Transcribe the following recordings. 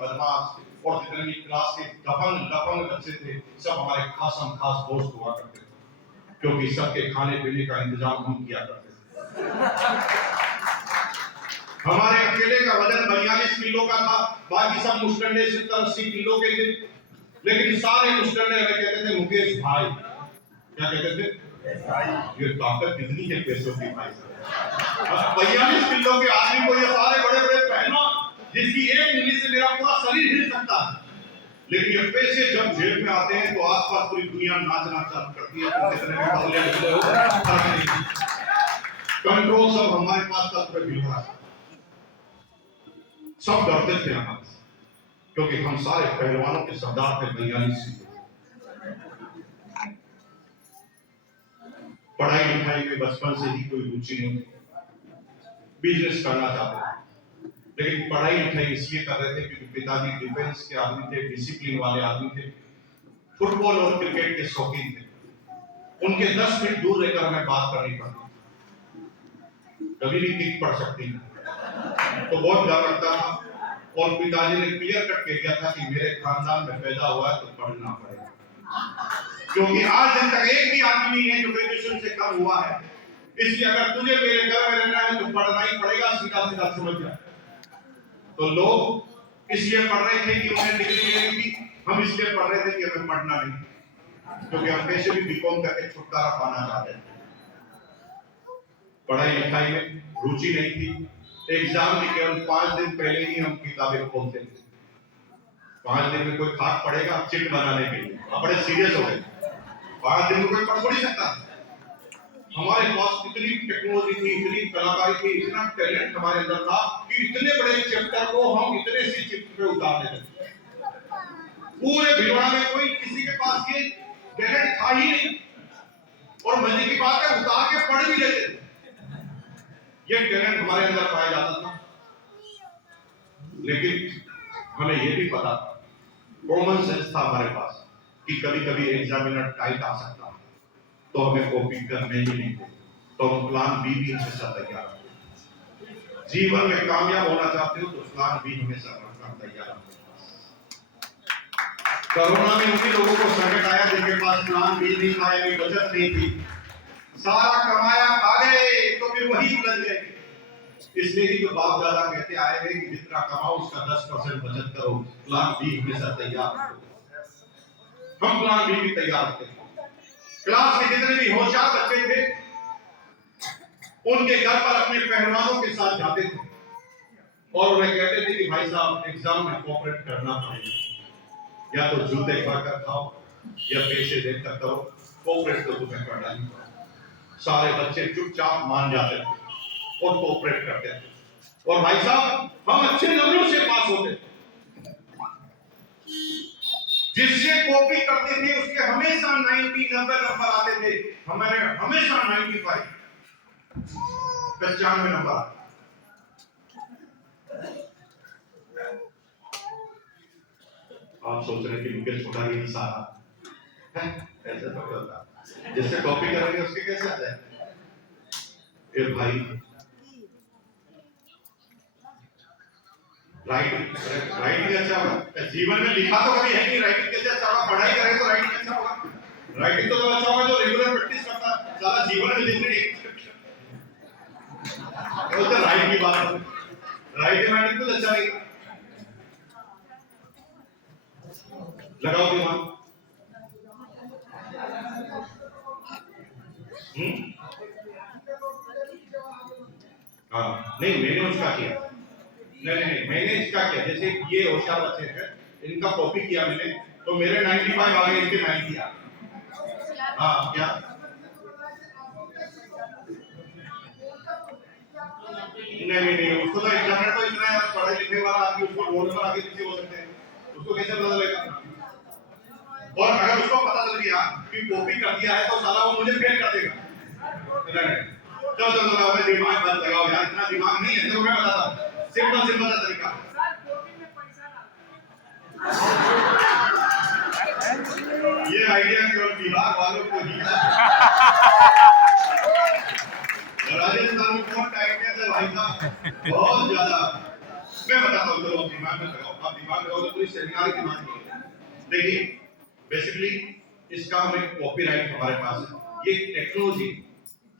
बदमाश और जितने भी क्लास के दबंग बच्चे थे, सब हमारे खासम खास दोस्त हुआ करते थे, क्योंकि सबके खाने पीने का इंतजाम हम किया करते थे। हमारे अकेले का वजन 42 किलो का था, बाकी सब मुस्टंडे 70-80 किलो के थे, लेकिन सारे मुस्टंडे हमें कहते थे मुकेश भाई। क्या कहते थे? ये ताकत कितनी है पैसों की भाई साहब। 42 किलो के आदमी को ये सारे बड़े बड़े पहलवा, जिसकी एक उंगली से मेरा पूरा शरीर हिल सकता है, लेकिन ये पैसे जब जेब में आते हैं तो आसपास पूरी दुनिया नाचना चालू करती है। कंट्रोल सब हमारे पास था, पूरे मिल रहा, सब डरते थे हमसे, क्योंकि हम सारे पहलवानों के सरदार थे। 42 पढ़ाई लिखाई में बचपन से ही कोई रुचि नहीं थी, बिजनेस करना चाहते थे, लेकिन पढ़ाई लिखाई इसलिए कर रहे थे क्योंकि पिताजी डिफेंस के आदमी थे, डिसिप्लिन वाले आदमी थे, फुटबॉल और क्रिकेट के शौकीन थे। उनके 10 फीट दूर रहकर हमें बात करनी पड़ती, कभी भी किक पड़ सकती है, तो बहुत डर लगता था। और पिताजी ने क्लियर कट कह दिया था कि मेरे खानदान में पैदा हुआ है तो पढ़ना पड़ेगा, क्योंकि आज दिन तक एक भी आदमी नहीं है जो ग्रेजुएशन से कम हुआ है, इसलिए अगर तुझे मेरे घर में रहना है तो पढ़ना ही पड़ेगा, सीधा सीधा समझ जा। तो लोग इसलिए पढ़ रहे थे कि उन्हें डिग्री मिलेगी थी, हम इसलिए पढ़ रहे थे कि हमें पढ़ना नहीं, क्योंकि हम कैसे भी बीकॉम करके छुटकारा पाना चाहते थे। पढ़ाई लिखाई में रुचि नहीं थी। एग्जाम के केवल 5 दिन पहले ही हम किताबें खोलते थे। 5 दिन में कोई खाक पड़ेगा चिट बनाने के लिए, आप बड़े सीरियस हो गए। 5 दिन में कोई पढ़ थोड़ी सकता। हमारे पास इतनी टेक्नोलॉजी थी, इतनी कलाकारी थी, इतना टैलेंट हमारे अंदर था कि इतने बड़े चैप्टर को हम इतने सी चिट पे उतार देते थे। पूरे भिलवाड़ा में कोई किसी के पास ये टैलेंट था ही नहीं, और मजे की बात है उतार के पढ़ भी लेते थे। ये टैलेंट हमारे अंदर पाया जाता था, लेकिन हमें ये भी पता था, कॉमन सेंस था हमारे पास, कि कभी कभी एग्जामिनर टाइट आ सकता है, तो हमें कॉपी करने ही नहीं थे, तो हम प्लान बी भी हमेशा तैयार रखते। जीवन में कामयाब होना चाहते हो तो प्लान बी हमेशा रखना तैयार रखते। कोरोना में उन्हीं लोगों को संकट आया जिनके पास प्लान बी नहीं था, यानी बचत नहीं थी। सारा कमाया खा गए तो फिर वही उलझ गए। इसलिए ही तो बाप दादा कहते आए हैं कि जितना कमाओ उसका 10% बचत करो, प्लान बी हमेशा तैयार रखो। हम प्लान बी भी तैयार रखते हैं। क्लास में जितने भी होशियार बच्चे थे, उनके घर पर अपने पहलवानों के साथ जाते थे और उन्हें कहते थे कि भाई साहब एग्जाम में कोऑपरेट करना पड़ेगा, या तो जूते खाकर खाओ या पैसे देकर करो, कोऑपरेट तो तुम्हें करना ही पड़ेगा। सारे बच्चे चुपचाप मान जाते थे और कोऑपरेट करते थे, और भाई साहब हम अच्छे नंबरों से पास होते थे। जिससे कॉपी करते थे उसके हमेशा 90 नंबर आते थे, हमारे हमेशा 95 95 नंबर। आप सोच रहे कि मुकेश छोटा ही सारा ऐसे तो होता, जिससे कॉपी करेंगे उसके कैसे आता है? फिर भाई राइट भी अच्छा होगा, जीवन में लिखा तो कभी है नहीं, राइटिंग कैसे अच्छा होगा? पढ़ाई करें तो राइटिंग अच्छा होगा। राइटिंग तो अच्छा होगा जो रेगुलर प्रैक्टिस करता है, सारा जीवन में लिखने तो राइट की बात है, राइटिंग राइटिंग तो अच्छा नहीं। लगाओ दिमाग। हाँ नहीं, मैंने उसका किया, नहीं मैंने इसका किया। जैसे ये होशियार बच्चे हैं, इनका कॉपी किया मैंने, तो मेरे 95 आ गए, इनके 90 आ। हाँ क्या? नहीं उसको तो इंटरनेट तो इतना है, पढ़े लिखे वाला आदमी उसको बोर्ड पर आगे पीछे हो सकते हैं, उसको कैसे पता चलेगा? और अगर उसको पता चल गया कि कॉपी कर दिया है तो साला वो मुझे फेल कर देगा। चलो हमें दिमाग बंद लगाओ यार, इतना दिमाग नहीं है, तो मैं बताता हूँ सिंपल सा तरीका। ये आइडिया केवल बिहार वालों को ही राजस्थान में बहुत आइडिया है भाई साहब, बहुत ज्यादा। मैं बताता हूँ, चलो दिमाग में लगाओ। आप दिमाग लगाओ तो पूरी सेमिनार की बात नहीं है। देखिए बेसिकली इसका हमें कॉपीराइट हमारे पास है। ये टेक्नोलॉजी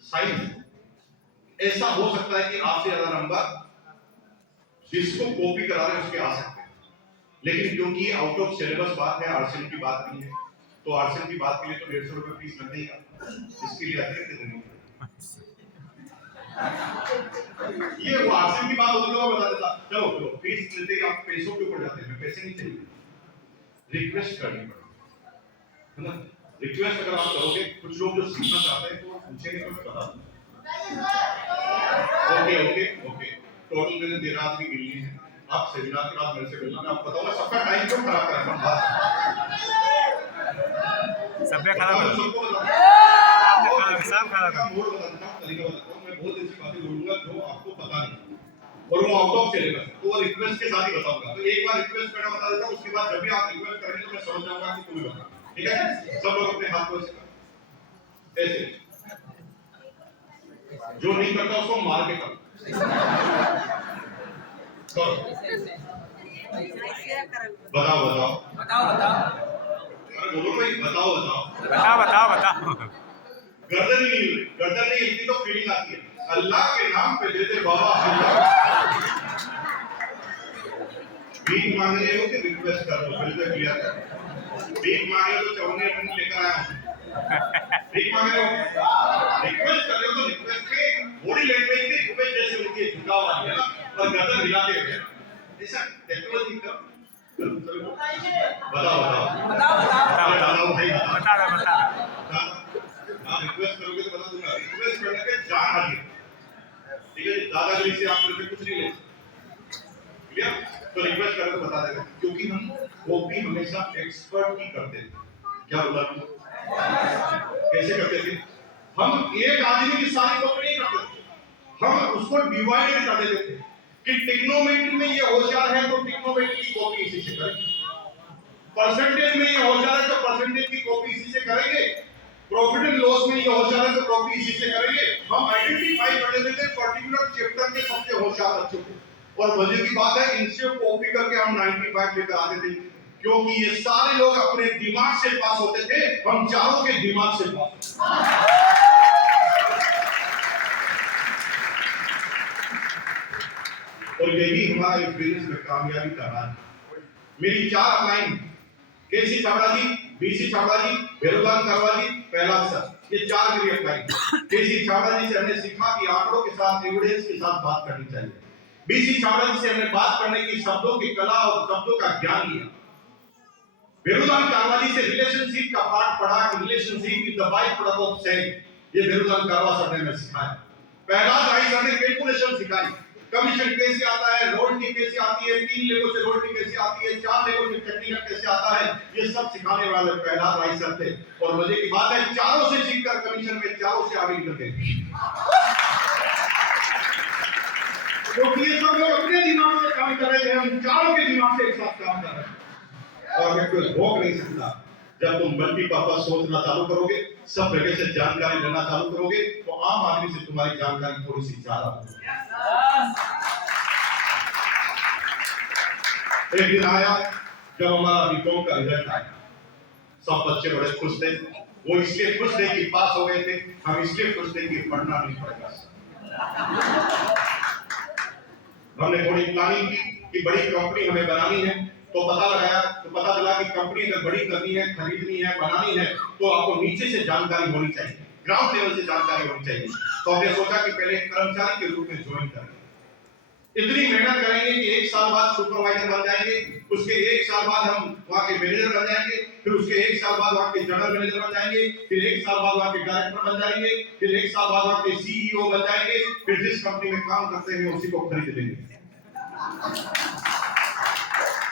साइंस ऐसा हो सकता है कि आपसे ज्यादा नंबर जिसको कॉपी करा रहे हैं उसके आ सकते हैं, लेकिन क्योंकि ये आउट ऑफ सिलेबस बात है, आरसीएम की बात नहीं है, तो आरसीएम की बात के लिए तो 150 रुपए फीस लग जाएगा, इसके लिए अतिरिक्त देनी ये वो आरसीएम की बात होती तो मैं बता देता। चलो चलो फीस लेते ही आप पैसों के ऊपर जाते हैं, पैसे नहीं चाहिए, रिक्वेस्ट करनी पड़ेगी, है ना। रिक्वेस्ट अगर आप करोगे, कुछ लोग जो सीखना चाहते हैं तो पूछेंगे तो मैं बता दूंगा। ओके ओके ओके, टोटल मैंने 13 आदमी मिलनी है, आप सेमिनार के बाद मेरे से मिलना, मैं आपको बताऊंगा सबका टाइम क्यों खराब करें, सबका खराब सबको सब खराब का मोड बताता हूं, तरीका बताता हूं। मैं बहुत ऐसी बातें बोलूंगा जो आपको पता नहीं और वो आउट ऑफ सिलेबस है, तो वो रिक्वेस्ट के साथ ही बताऊंगा। तो एक बार रिक्वेस्ट करना बता देता हूं, उसके बाद जब भी आप रिक्वेस्ट करेंगे तो मैं समझ जाऊंगा कि तुम्हें बता, ठीक है। सब लोग अपने हाथ को ऐसे जो नहीं करता उसको मार के करो। बताओ बताओ बताओ बताओ अरे बोलो भाई, बताओ बताओ बताओ बताओ बताओ। गर्दन नहीं हिल रही, गर्दन नहीं हिलती तो फीलिंग आती है, अल्लाह के नाम पे दे दे बाबा। भीख मांग रहे हो कि रिक्वेस्ट कर दो, फिर से क्लियर है। भीख मांगे हो तो चौने अपने लेकर आया हूं, भीख मांग रहे हो, रिक्वेस्ट कर रहे हो तो रिक्वेस्ट के बॉडी लैंग्वेज में रिक्वेस्ट जैसे होती है, झुकाव वाली है ना, और गर्दन हिलाते हुए ऐसा टेक्नोलॉजी का। बताओ बताओ बताओ भाई बता हाँ रिक्वेस्ट करोगे तो बता दूंगा, रिक्वेस्ट करने पे जान हाजिर, ठीक है। दादागिरी से आप मेरे से कुछ नहीं ले, क्लियर। तो रिक्वेस्ट करो तो बता देगा, क्योंकि हम कॉपी हमेशा एक्सपर्ट ही करते थे। क्या बोला कैसे करते थे हम, एक आदमी की सारी कॉपी नहीं करते थे, हम उसको डिवाइड कर देते थे कि टिग्नोमेट्री में ये होशियार है तो टिग्नोमेट्री की कॉपी इसी से करेंगे, परसेंटेज में ये होशियार है तो परसेंटेज की कॉपी इसी से करेंगे, प्रॉफिट एंड लॉस में ये होशियार है तो कॉपी इसी से करेंगे। हम आइडेंटिफाई कर लेते थे पर्टिकुलर चैप्टर के सबसे होशियार बच्चों को, और मजे की बात है इनसे कॉपी करके हम 95 लेकर आते थे, क्योंकि ये सारे लोग अपने दिमाग से पास होते थे, हम चारों के दिमाग से पास। और यही हमारा इस बिजनेस में कामयाबी का राज है। मेरी 4 अपलाइन, केसी छाबड़ा जी, बीसी छाबड़ा जी, बेरुदान करवा जी, पहला सर, ये 4 मेरी अपलाइन। केसी छाबड़ा जी से हमने सीखा कि आंकड़ों के साथ, एविडेंस के साथ बात करनी चाहिए। बीसी छाबड़ा जी से हमने बात करने की, शब्दों की कला और शब्दों का ज्ञान लिया। बेरुदान कारवा जी से रिलेशनशिप का पाठ पढ़ा कि relationship is the by product of sale, ये बेरुदान कारवा सर ने हमें सिखाया। पहला भाई सर ने कैलकुलेशन सिखाई, कमीशन कैसे आता है, रॉयल्टी कैसे आती है, 3 लेवल से रॉयल्टी कैसे आती है, 4 लेवल से टेक्निकल कैसे आता है, ये सब सिखाने वाले पहला भाई सर थे। और मजे की बात है चारों से सीखकर कमीशन में चारों से आगे निकल गए, क्योंकि ये सब लोग अपने दिमाग से काम कर रहे थे, हम चारों के दिमाग से एक साथ काम कर रहे हैं। और मैं कोई रोक नहीं सकता, जब तुम मल्टीपर्पज सोचना चालू करोगे, सब जगह से जानकारी लेना चालू करोगे, तो आम आदमी से तुम्हारी जानकारी थोड़ी सी ज्यादा होगी। एक दिन आया जब हमारा बीकॉम का रिजल्ट आया, सब बच्चे बड़े खुश थे, वो इसलिए खुश थे कि पास हो गए थे, हम इसलिए खुश थे कि पढ़ना नहीं पड़ेगा। हमने थोड़ी प्लानिंग की कि बड़ी कंपनी हमें बनानी है, तो पता चला कि कंपनी अगर बड़ी करनी है, खरीदनी है, बनानी है, तो आपको नीचे से जानकारी होनी चाहिए, ग्राउंड लेवल से जानकारी होनी चाहिए। तो हमने सोचा कि पहले कर्मचारी के रूप में ज्वाइन करें, इतनी मेहनत करेंगे कि 1 साल बाद सुपरवाइजर बन जाएंगे, उसके 1 साल बाद हम वहां के मैनेजर बन जाएंगे, फिर उसके 1 साल बाद वहां के जनरल मैनेजर बन जाएंगे, फिर 1 साल बाद वहां के डायरेक्टर बन जाएंगे, फिर 1 साल बाद वहां के सीईओ बन जाएंगे, फिर जिस कंपनी में काम करते हैं उसी को खरीद लेंगे।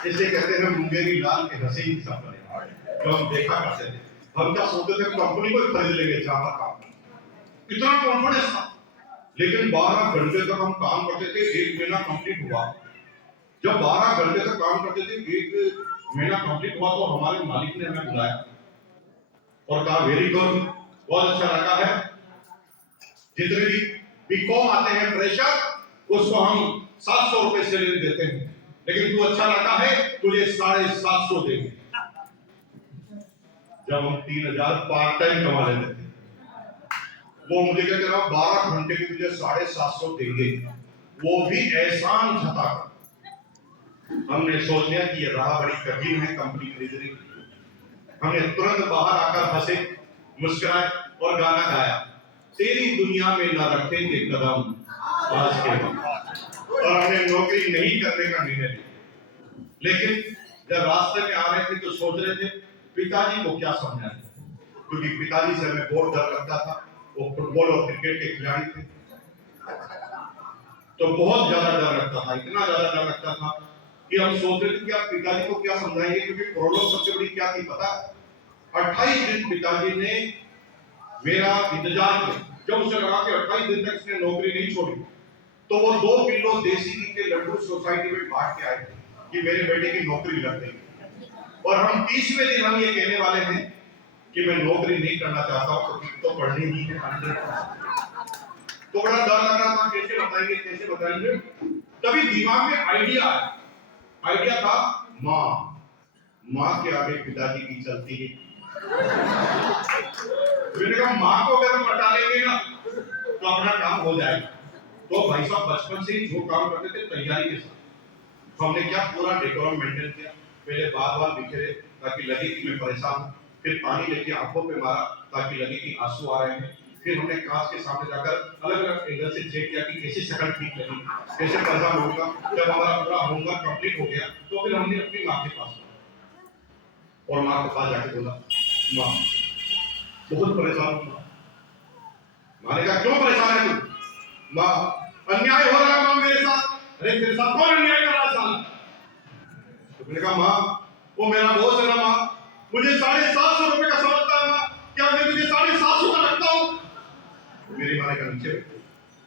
इसे कहते हैं मुंगेरी लाल के हसीन सपने, जो हम देखा करते थे। हम क्या सोचते थे कंपनी को खरीद लेंगे, जहां काम, इतना कॉन्फिडेंस था। लेकिन 12 घंटे तक हम काम करते थे, 1 महीना कंप्लीट हुआ। जब 12 घंटे तक काम करते थे, 1 महीना कंप्लीट हुआ, तो हमारे मालिक ने हमें बुलाया और कहा वेरी गुड, बहुत अच्छा लगा है, जितने भी बीकॉम आते हैं फ्रेशर, उसको हम 700 रुपए सैलरी देते हैं, लेकिन तू अच्छा लड़का है, तुझे 750 देंगे। जब हम 3000 पार्ट टाइम कमा लेते थे, वो मुझे क्या कह रहा, 12 घंटे की तुझे 750 देंगे, वो भी एहसान जताकर। हमने सोच लिया कि ये राह बड़ी कठिन है कंपनी खरीदने की। हमने तुरंत बाहर आकर हंसे, मुस्कुराए और गाना गाया, तेरी दुनिया में न रखेंगे कदम आज के वक्त। और हमने नौकरी नहीं करने का निर्णय लिया। लेकिन जब रास्ते में आ रहे थे तो सोच रहे थे पिताजी को क्या समझाएं, क्योंकि पिताजी से हमें बहुत डर लगता था। वो फुटबॉल और क्रिकेट के खिलाड़ी थे, तो बहुत ज्यादा डर लगता था, इतना ज्यादा डर लगता था कि हम सोच रहे थे कि आप पिताजी को क्या समझाएंगे, क्योंकि प्रॉब्लम सबसे बड़ी क्या थी पता? 28 दिन पिताजी ने मेरा इंतजार किया। जब उसे लगा कि 28 दिन तक इसने नौकरी नहीं छोड़ी, तो वो 2 किलो देसी घी के लड्डू सोसाइटी में बांट के आए कि मेरे बेटे की नौकरी लग गई। और हम 30वें दिन हम ये कहने वाले हैं कि मैं नौकरी नहीं करना चाहता हूं, तो पढ़नी ही है। तो बड़ा डर लग रहा था, कैसे बताएंगे कैसे बताएंगे। तभी दिमाग में आइडिया था, माँ के आगे पिताजी की चलती है। मैंने कहा माँ को अगर हम बता लेंगे ना तो अपना काम हो जाएगा। तो भाई साहब बचपन से ही जो काम करते थे तैयारी के साथ, तो हमने क्या पूरा डेकोरम मेंटेन किया। पहले बाल बिखरे ताकि लगे कि मैं परेशान हूँ, फिर पानी लेके आंखों पे मारा ताकि लगे कि आंसू आ रहे हैं। फिर हमने कांच के सामने जाकर अलग अलग एंगल से चेक किया कि कैसी शक्ल ठीक लगी, कैसे परेशान होगा। जब हमारा पूरा होमवर्क कंप्लीट हो गया तो फिर हमने अपनी माँ के पास और माँ के पास जाके बोला, माँ बहुत परेशान हूँ। माँ ने कहा क्यों परेशान है तू? माँ अन्याय हो रहा है माँ मेरे साथ। अरे तेरे साथ कौन अन्याय कर रहा है साला? तो मैंने कहा माँ वो मेरा बॉस है ना माँ, मुझे 750 रुपए का समझता है माँ, क्या मैं तुझे 750 का रखता हूँ? मेरी माँ ने कहा नीचे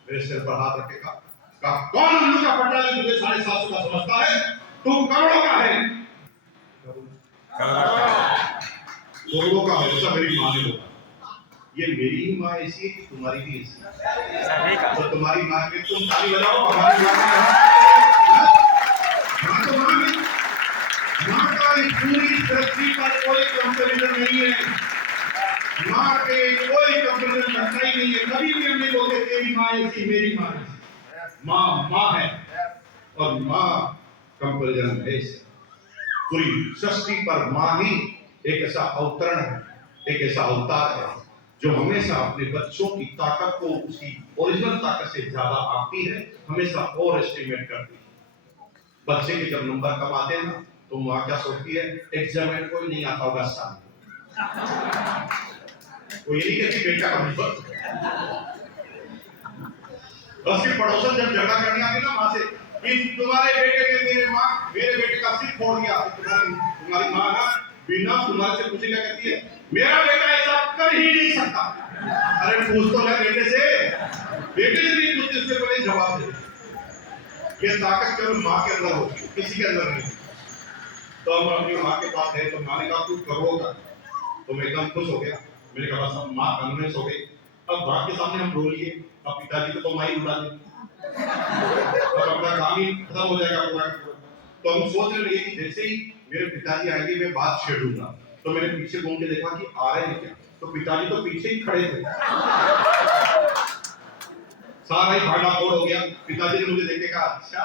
मेरे सिर पर हाथ रखे कहा कौन उल्लू का पट्टा है तुझे 750 का समझता है? तू करोड़ों का है। करोड़ों का है ऐसा मेरी माँ ने बोला। ये मेरी ही माँ ऐसी है कि तुम्हारी भी ऐसी है? तो तुम्हारी माँ के तुम ताली बजाओ, हमारी माँ का इस पूरी पृथ्वी पर कोई कंपैरिजन नहीं है। माँ के कोई कंपैरिजन करता ही नहीं है। कभी भी हमने बोले तेरी माँ ऐसी मेरी माँ ऐसी। माँ है और माँ कंपैरिजन है। पूरी सृष्टि पर माँ ही एक ऐसा अवतरण है, एक ऐसा अवतार है जो हमेशा अपने बच्चों की ताकत को उसकी ओरिजिनल ताकत से ज्यादा आती है, हमेशा और एस्टिमेट करती है। बच्चे के जब नंबर कम आते हैं ना तो माँ क्या सोचती है, एग्जाम में कोई नहीं आता होगा सामने, वो ये नहीं कहती बेटा का नंबर। उसकी पड़ोसन जब झगड़ा करने आती ना माँ से कि तुम्हारे बेटे ने मेरे बेटे का सिर फोड़ दिया, तुम्हारी माँ ना बिना तुम्हारे से पूछे क्या कहती है, मेरा बेटा ऐसा कर ही नहीं सकता। अरे पूछ तो ले बेटे से भी पूछते, उससे पहले जवाब दे। ये ताकत केवल माँ के अंदर होती है, किसी के अंदर नहीं। तो हम अपनी माँ के पास गए तो माँ ने कहा तू करोगा, तो मैं एकदम खुश हो गया। मैंने कहा बस अब माँ कन्विंस हो गई, अब माँ के सामने हम रो लिए, अब पिताजी को तो माँ ही उड़ा देंगे, अब अपना काम ही खत्म हो जाएगा पूरा। तो हम सोचने लगे कि जैसे ही मेरे पिताजी आएंगे मैं बात छेड़ूंगा। तो मैंने पीछे घूम के देखा कि आ रहे हैं क्या, तो पिताजी तो पीछे ही खड़े थे। सारा ही भागा तोड़ हो गया। पिताजी ने मुझे देख के कहा अच्छा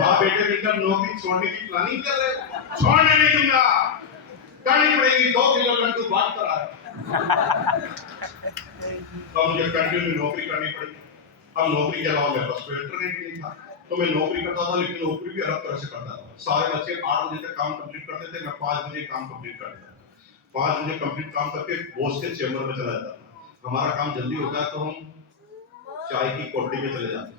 माँ बेटे मिलकर नौकरी छोड़ने की प्लानिंग कर रहे हो? छोड़ने नहीं दूंगा, करनी पड़ेगी, 2 किलो लड्डू बांट कर आए। तो मुझे कंटिन्यू नौकरी करनी पड़ी। अब नौकरी के अलावा मेरे पास कोई अल्टरनेटिव नहीं था, तो मैं नौकरी करता था, लेकिन नौकरी भी अलग तरह से करता था। सारे बच्चे 8 बजे तक काम कंप्लीट करते थे, मैं 5 बजे काम कंप्लीट करता था। 5 बजे कंप्लीट काम करके बॉस के चेंबर में चला जाता था। हमारा काम जल्दी होता है तो हम चाय की कोठरी में चले जाते,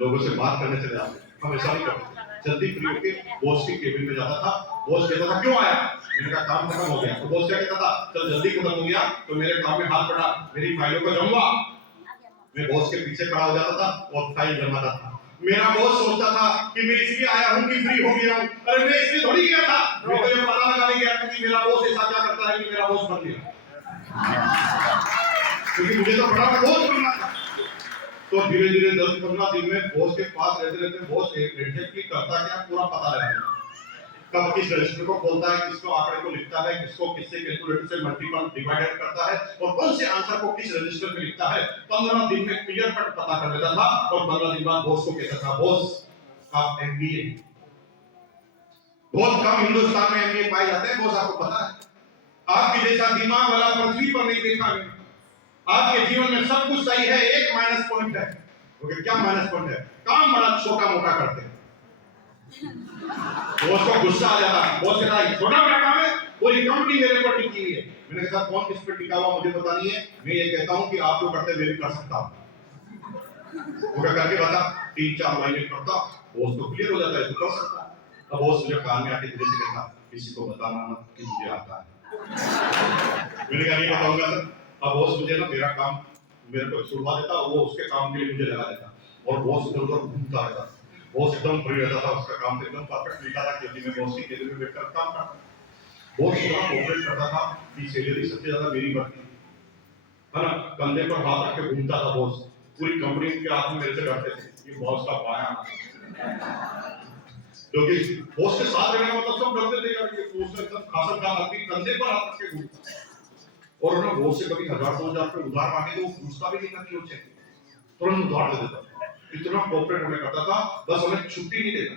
लोगों से बात करने चले जाते। हम ऐसा नहीं करते, जल्दी फ्री होके बॉस के केबिन में जाता था। बॉस कहता था क्यों आया? मैंने कहा काम खत्म हो गया। तो बॉस क्या कहता था, चल जल्दी खत्म हो गया तो मेरे काम में हाथ बढ़ा, मेरी फाइलों को जमवा। मैं बॉस के पीछे खड़ा हो जाता था और फाइल जमाता था। मेरा बॉस सोचता था कि मैं इसलिए आया हूँ कि फ्री हो गया हूँ। अरे मैं इसलिए थोड़ी गया था, मैं तो ये पता लगाने गया था कि मेरा बॉस ऐसा क्या करता है कि मेरा बॉस बन गया, क्योंकि मुझे तो बड़ा बोझ बनना था। तो धीरे धीरे 10-15 दिन में बॉस के पास रहते रहते बॉस एग्जैक्टली करता क्या पूरा पता लगेगा। कब किस रजिस्टर को खोलता है, किसको आंकड़े को लिखता है, किसको किससे कैलकुलेटर से मल्टीपल डिवाइडेड करता है और कौन से आंसर को किस रजिस्टर में लिखता है, 15 दिन में क्लियर कट पता कर लेता था। और 15 दिन बाद बॉस को कहता था, बॉस आप एमबीए। बहुत कम हिंदुस्तान में एमबीए पाए जाते हैं, बॉस आपको पता है। आपके जैसा दिमाग वाला पृथ्वी पर नहीं देखा मैंने। आपके जीवन में सब कुछ सही है, एक माइनस पॉइंट है। ओके, क्या माइनस पॉइंट है? काम बड़ा छोटा मोटा करते हैं। बॉस को गुस्सा आ जाता है, बॉस कहता है छोटा मोटा काम है, पूरी कंपनी मेरे ऊपर टिकी हुई है। मैंने कहा कौन किस पे टिका हुआ मुझे पता नहीं है, मैं ये कहता हूं कि आप जो करते मैं भी कर सकता हूं। वो क्या करके बता, 3-4 महीने करता, बॉस तो क्लियर हो जाता है, तो कर सकता है। अब बॉस मुझे कान में आके धीरे से कहता, किसी को बताना मत कि मुझे आता है। मैंने कहा नहीं बताऊंगा सर। अब बॉस मुझे ना मेरा काम मेरे को छुड़वा देता, वो उसके काम के लिए मुझे लगा देता और बॉस उधर उधर घूमता रहता। बॉस एकदम फ्री रहता था, उसका काम एकदम परफेक्ट मिलता था क्योंकि मैं बॉस की केबिन में बैठकर काम करता। बॉस पूरा कोऑपरेट करता था कि सैलरी सबसे ज्यादा मेरी बढ़ती है ना। कंधे पर हाथ रख के घूमता था बॉस, पूरी कंपनी के आदमी मेरे से डरते थे कि बॉस का पाया, क्योंकि बॉस के साथ रहने का मतलब सब डरते थे कि बॉस एकदम खासा काम आदमी कंधे पर हाथ रख के घूमता। और ना बॉस से कभी 1000-2000 रुपए उधार मांगे तो वो पूछता भी नहीं था कि वो चाहिए, तुरंत उधार दे देता। इतना कोऑपरेट हमें करता था, बस हमें छुट्टी नहीं देता।